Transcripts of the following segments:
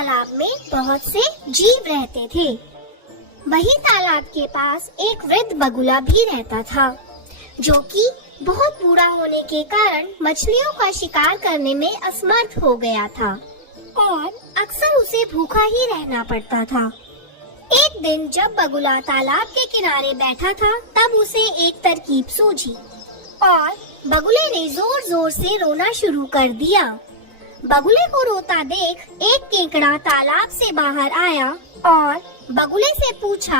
तालाब में बहुत से जीव रहते थे। वही तालाब के पास एक वृद्ध बगुला भी रहता था, जो कि बहुत बूढ़ा होने के कारण मछलियों का शिकार करने में असमर्थ हो गया था और अक्सर उसे भूखा ही रहना पड़ता था। एक दिन जब बगुला तालाब के किनारे बैठा था, तब उसे एक तरकीब सूझी और बगुले ने जोर जोर से रोना शुरू कर दिया। बगुले को रोता देख एक केकड़ा तालाब से बाहर आया और बगुले से पूछा,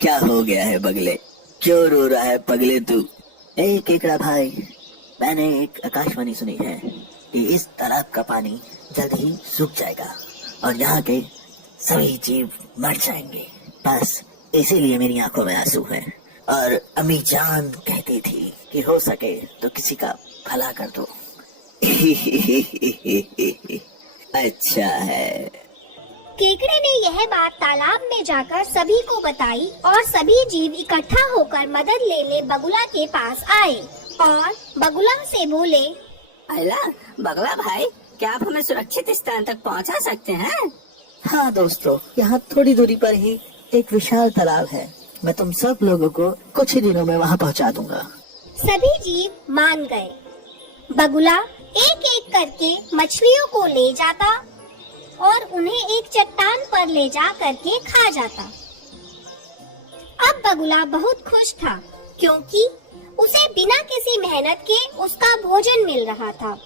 क्या हो गया है बगले, क्यों रो रहा है पगले तू? ए केकड़ा भाई, मैंने एक आकाशवाणी सुनी है कि इस तालाब का पानी जल्द ही सूख जाएगा और यहाँ के सभी जीव मर जाएंगे। बस इसीलिए मेरी आंखों में आंसू हैं। और अम्मी जान कहती थी कि हो सके तो किसी का भला कर दो। अच्छा है। केकड़े ने यह बात तालाब में जाकर सभी को बताई और सभी जीव इकट्ठा होकर मदद लेने बगुला के पास आए और बगुला से बोले, अला बगला भाई, क्या आप हमें सुरक्षित स्थान तक पहुंचा सकते हैं? हाँ दोस्तों, यहाँ थोड़ी दूरी पर ही एक विशाल तालाब है। मैं तुम सब लोगों को कुछ ही दिनों में वहाँ पहुँचा दूंगा। सभी जीव मान गए। बगुला एक एक करके मछलियों को ले जाता और उन्हें एक चट्टान पर ले जा करके खा जाता। अब बगुला बहुत खुश था, क्योंकि उसे बिना किसी मेहनत के उसका भोजन मिल रहा था।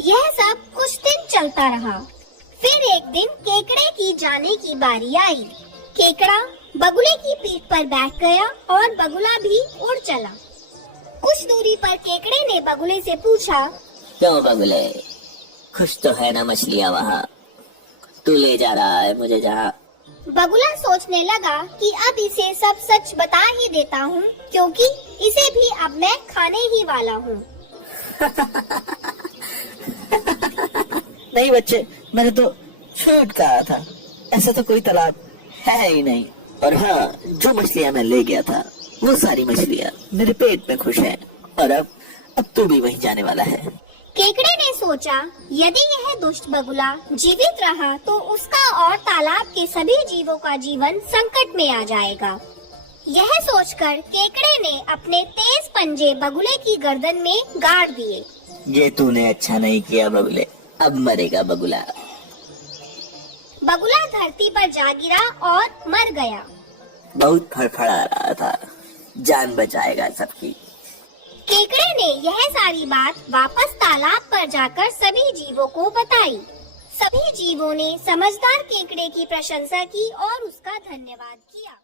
यह सब कुछ दिन चलता रहा। फिर एक दिन केकड़े की जाने की बारी आई। केकड़ा बगुले की पीठ पर बैठ गया और बगुला भी उड़ चला। कुछ दूरी पर केकड़े ने बगुले से पूछा, क्यों बगुले, खुश तो है ना मछलियाँ वहाँ? तू ले जा रहा है मुझे जहाँ। बगुला सोचने लगा कि अब इसे सब सच बता ही देता हूँ, क्योंकि इसे भी अब मैं खाने ही वाला हूँ। नहीं बच्चे, मैंने तो झूठ कहा था। ऐसा तो कोई तालाब है ही नहीं। और हाँ, जो मछलियाँ मैं ले गया था वो सारी मछलियाँ मेरे पेट में खुश हैं। और अब तू भी वहीं जाने वाला है। केकड़े ने सोचा, यदि यह दुष्ट बगुला जीवित रहा तो उसका और तालाब के सभी जीवों का जीवन संकट में आ जाएगा। यह सोचकर केकड़े ने अपने तेज पंजे बगुले की गर्दन में गाड़ दिए। ये तूने अच्छा नहीं किया बगुले, अब मरेगा बगुला। बगुला धरती पर जा गिरा और मर गया। बहुत फड़फड़ा रहा था, जान बचाएगा सबकी। केकड़े ने यह सारी बात वापस तालाब पर जाकर सभी जीवों को बताई। सभी जीवों ने समझदार केकड़े की प्रशंसा की और उसका धन्यवाद किया।